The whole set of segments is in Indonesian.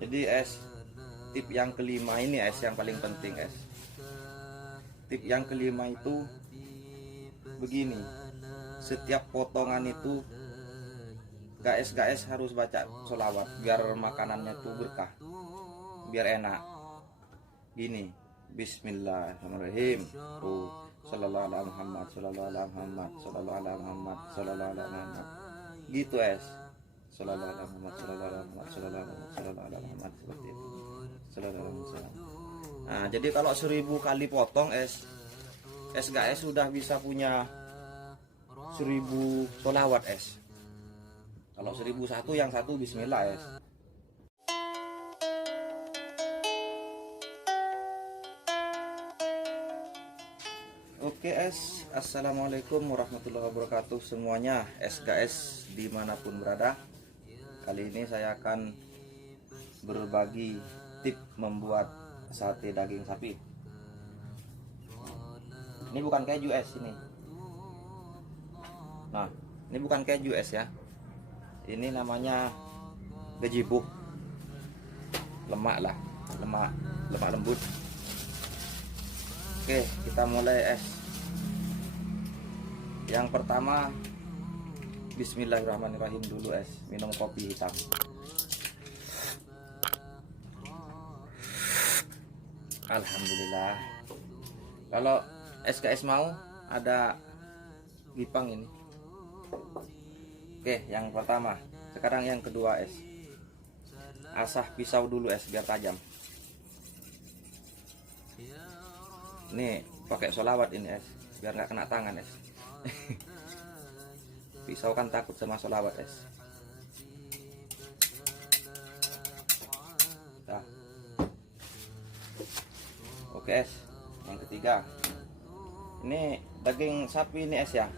Jadi es, tip yang kelima ini es yang paling penting es. Tip yang kelima itu begini, setiap potongan itu guys harus baca sholawat biar makanannya tuh berkah, biar enak. Gini, Bismillahirrahmanirrahim. Sallallahu alaihi Muhammad, sallallahu alaihi Muhammad, sallallahu alaihi Muhammad, sallallahu alaihi Muhammad. Gitu es. Sallallahu alaihi Muhammad, sallallahu alaihi Muhammad, sallallahu alaihi Muhammad, seperti itu. Sallallahu alaihi Muhammad. Nah, jadi kalau 1000 kali potong es guys sudah bisa punya 1000 sholawat es. Kalau 1001 yang satu bismillah es. Oke es, assalamualaikum warahmatullahi wabarakatuh semuanya es guys dimanapun berada. Kali ini saya akan berbagi tip membuat sate daging sapi. Ini bukan keju es ini. Nah, ini bukan keju es ya. Ini namanya gejibuk. Lemak lah, lemak lembut. Oke, kita mulai es. Yang pertama, bismillahirrahmanirrahim dulu es. Minum kopi hitam. Alhamdulillah. Kalau SKS mau ada gipang ini. Oke, yang pertama. Sekarang yang kedua es. Asah pisau dulu es biar tajam. Ini pakai sholawat ini es, biar nggak kena tangan es. Pisau kan takut sama sholawat es. Nah. Oke es, yang ketiga. Ini daging sapi ini es ya.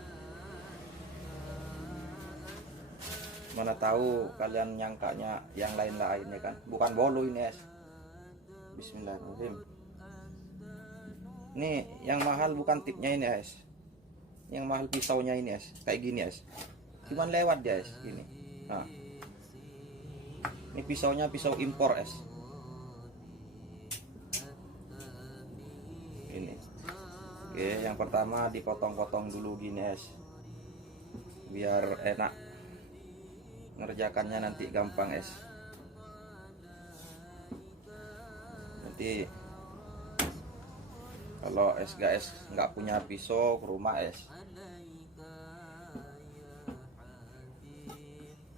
Mana tahu kalian nyangkanya yang lain-lain ya kan. Bukan bolu ini es. Bismillahirrahmanirrahim. Ini yang mahal bukan tipnya ini es. Yang mahal pisaunya ini es. Kayak gini es. Cuman lewat dia es gini. Nah. Ini pisaunya pisau impor es. Ini. Oke, yang pertama dipotong-potong dulu gini es. Biar enak. Ngerjakannya nanti gampang es. Nanti kalau SKS nggak punya pisau ke rumah es.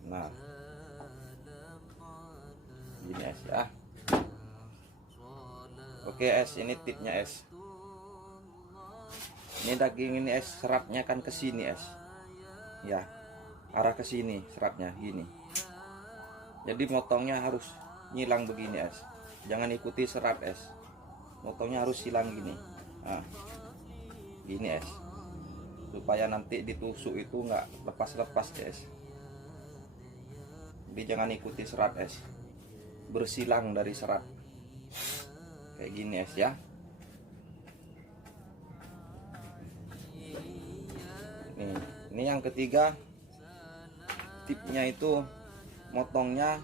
Nah, gini es ya. Oke es, ini tipnya es. Ini daging ini es, seratnya kan ke sini es. Ya, arah ke sini seratnya gini. Jadi motongnya harus nyilang begini es. Jangan ikuti serat es. Motongnya harus silang gini. Nah, gini es, supaya nanti ditusuk itu nggak lepas-lepas es. Jadi jangan ikuti serat es, bersilang dari serat kayak gini es ya. Ini yang ketiga, tipnya itu motongnya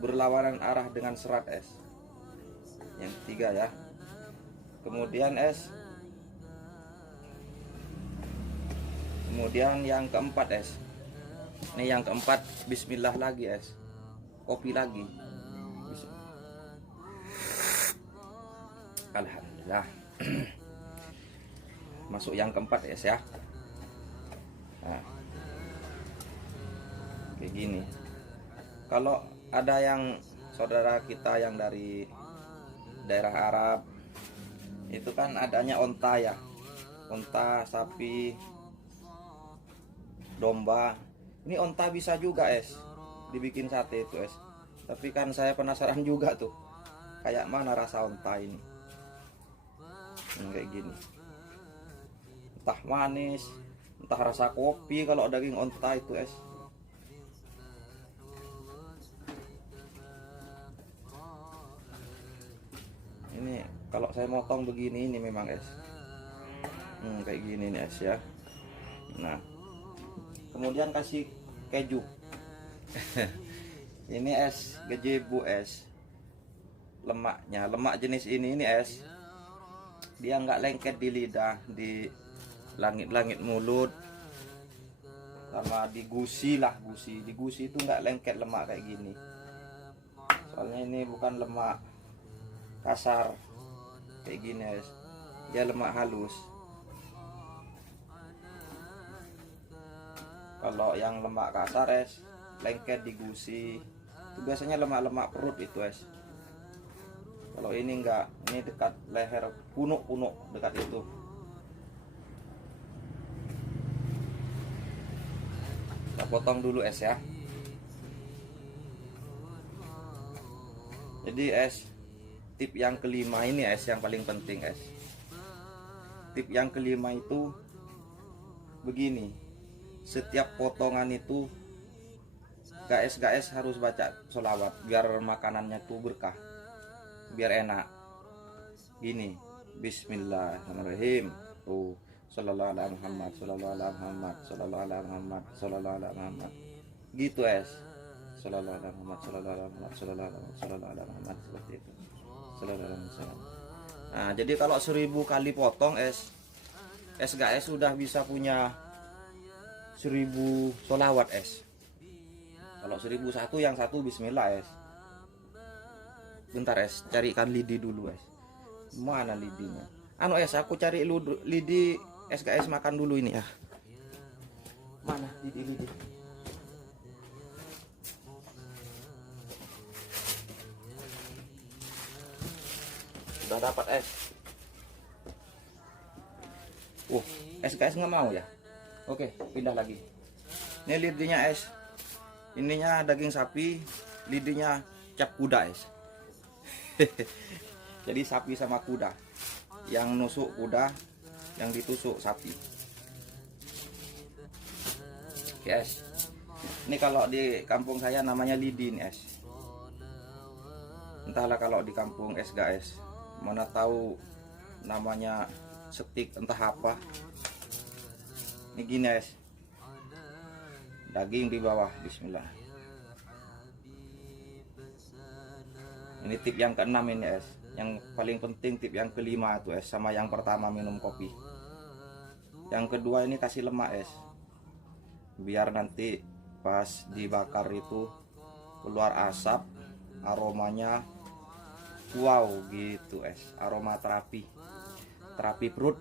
berlawanan arah dengan serat es. Yang ketiga ya. Kemudian es. Kemudian yang keempat es. Ini yang keempat, bismillah lagi es. Kopi lagi. Alhamdulillah. Masuk yang keempat es ya. Nah, kayak gini. Kalau ada yang saudara kita yang dari daerah Arab, itu kan adanya onta ya, onta, sapi, domba. Ini onta bisa juga es dibikin sate itu es. Tapi kan saya penasaran juga tuh, kayak mana rasa onta ini. Kayak gini, entah manis, entah rasa kopi kalau daging onta itu es. Ini kalau saya motong begini ini memang es. Kayak gini nih es ya. Nah, kemudian kasih keju. Ini es gazebo es. Lemaknya, lemak jenis ini es. Dia nggak lengket di lidah, di langit-langit mulut, sama di gusi lah, di gusi itu nggak lengket lemak kayak gini. Soalnya ini bukan lemak kasar kayak gini es. Dia lemak halus. Kalau yang lemak kasar es lengket di gusi, itu biasanya lemak-lemak perut itu es. Kalau ini enggak, ini dekat leher, punuk-punuk dekat itu. Kita potong dulu es ya. Jadi es, tip yang kelima ini es yang paling penting es. Tip yang kelima itu begini. Setiap potongan itu guys harus baca sholawat biar makanannya tuh berkah, biar enak. Gini, Bismillahirrahmanirrahim. Tuh, Sallallahu alaihi Muhammad, Sallallahu alaihi Muhammad, Sallallahu alaihi Muhammad, Sallallahu alaihi Muhammad. Gitu es. Sallallahu alaihi Muhammad, Sallallahu alaihi Muhammad, Sallallahu alaihi Muhammad, Sallallahu alaihi Muhammad, seperti itu. Sallallahu alaihi Muhammad. Nah, jadi kalau 1000 kali potong es guys sudah bisa punya 1000 sholawat es. Kalau 1001 yang satu bismillah es. Bentar es, carikan lidi dulu es. Mana lidinya? Anu es, aku cari lidi SKS makan dulu ini ya. Mana lidi? Sudah dapat es. SKS nggak mau ya? Oke, pindah lagi. Ini lidinya es. Ininya daging sapi, lidinya cap kuda es. Jadi sapi sama kuda, yang nusuk kuda, yang ditusuk sapi. Oke es. Ini kalau di kampung saya namanya lidin es. Entahlah kalau di kampung es guys, mana tahu namanya setik entah apa. Ini gini es, daging di bawah, bismillah. Ini tip yang keenam ini es. Yang paling penting tip yang kelima itu es, sama yang pertama minum kopi. Yang kedua ini kasih lemak es, biar nanti pas dibakar itu keluar asap, aromanya wow gitu es. Aroma terapi perut.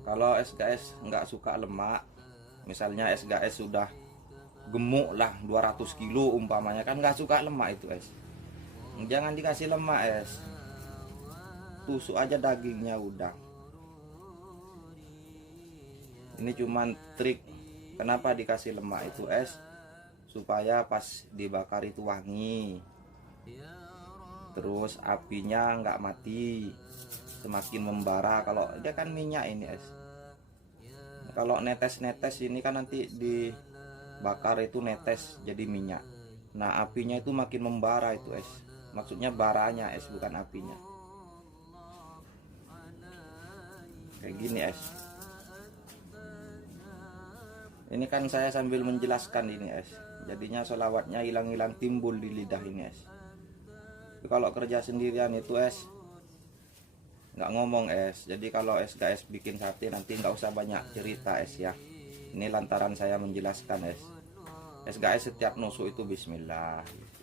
Kalau SKS nggak suka lemak, misalnya SKS sudah gemuk lah 200 kilo umpamanya, kan nggak suka lemak itu es, jangan dikasih lemak es, tusuk aja dagingnya udah. Ini cuman trik kenapa dikasih lemak itu es, supaya pas dibakar itu wangi, terus apinya nggak mati, semakin membara. Kalau dia kan minyak ini es, kalau netes-netes ini kan nanti dibakar itu netes jadi minyak. Nah apinya itu makin membara itu es, maksudnya baranya es, bukan apinya. Kayak gini es. Ini kan saya sambil menjelaskan ini es, jadinya sholawatnya hilang-hilang timbul di lidah ini es. Tapi kalau kerja sendirian itu es nggak ngomong es. Jadi kalau SKS bikin sate nanti nggak usah banyak cerita es ya. Ini lantaran saya menjelaskan es. SKS setiap nusuk itu bismillah gitu.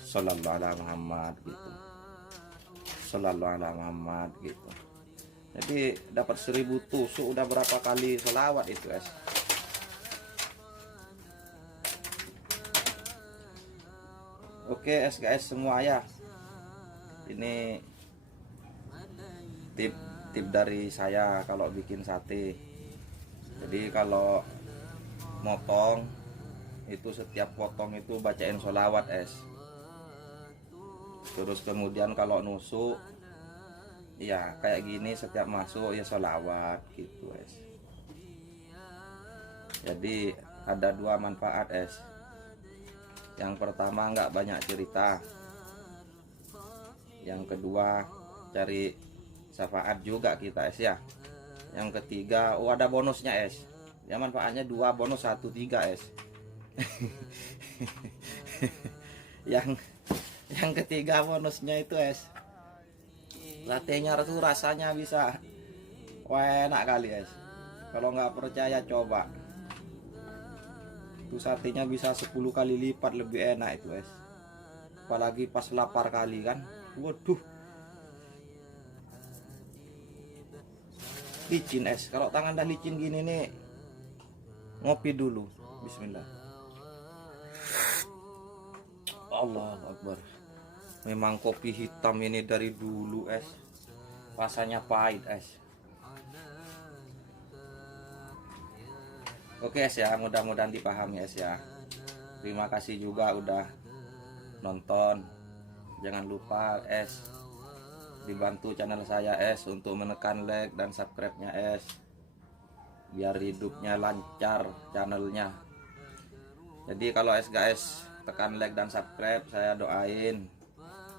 Sallallahu alaihi Muhammad gitu. Sallallahu alaihi Muhammad gitu. Jadi dapat 1000 tusuk udah berapa kali sholawat itu es. Oke SKS semua ya. Ini tip dari saya kalau bikin sate. Jadi kalau motong itu setiap potong itu bacain sholawat es. Terus kemudian kalau nusuk ya kayak gini, setiap masuk ya sholawat gitu es. Jadi ada 2 manfaat es. Yang pertama nggak banyak cerita, yang kedua cari syafaat juga kita es ya. Yang ketiga ada bonusnya es. Ya manfaatnya 2 bonus 1 3 es. yang ketiga bonusnya itu es, satenya tuh rasanya bisa wah enak kali es. Kalau nggak percaya coba, tuh satenya bisa 10 kali lipat lebih enak itu es, apalagi pas lapar kali kan. Waduh, licin es. Kalau tangan dah licin gini nih, ngopi dulu. Bismillah. Allahu Akbar. Memang kopi hitam ini dari dulu es, rasanya pahit es. Oke es ya, mudah-mudahan dipahami es ya. Terima kasih juga udah nonton. Jangan lupa es dibantu channel saya es untuk menekan like dan subscribe-nya es, biar hidupnya lancar channelnya. Jadi kalau es guys tekan like dan subscribe, saya doain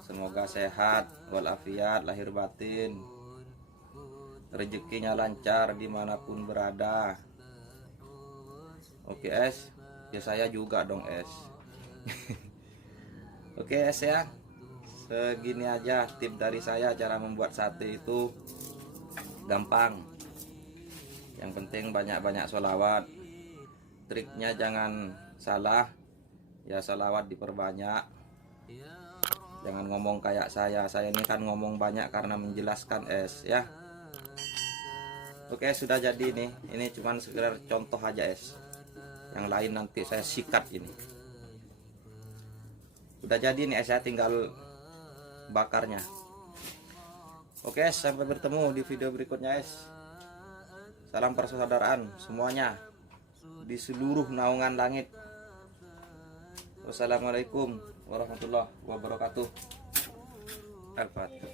semoga sehat walafiat lahir batin, rezekinya lancar dimanapun berada. Oke es, ya saya juga dong es. Oke es ya, segini aja tip dari saya. Cara membuat sate itu gampang, yang penting banyak-banyak sholawat. Triknya jangan salah ya, sholawat diperbanyak. Jangan ngomong kayak saya ini kan ngomong banyak karena menjelaskan es ya. Oke sudah jadi nih, ini cuman sekedar contoh aja es, yang lain nanti saya sikat ini. Udah jadi nih es, saya tinggal bakarnya. Oke es, sampai bertemu di video berikutnya es. Salam persaudaraan semuanya di seluruh naungan langit. Wassalamualaikum warahmatullahi wabarakatuh. Al-Fatihah.